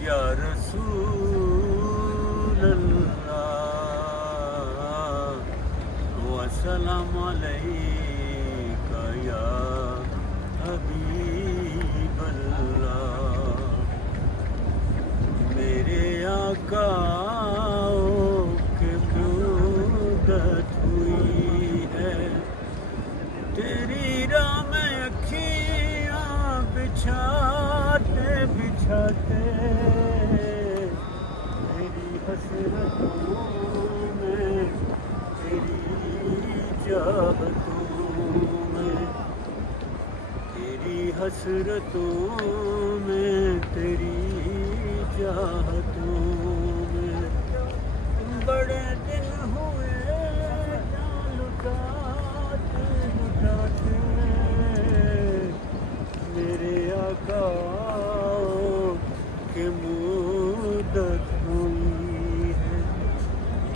یا رسول اللہ وسلام علیک یا حبیب اللہ میرے آقا کی مدت ہوئی ہے تیری راہ میں اکھیاں بچھاتے بچھاتے تیری حسرتوں میں تیری چاہتوں میں تیری حسرتوں میں تیری چاہتوں میں بڑے دن ہوئے جان لٹاتے لٹاتے میرے آقا کے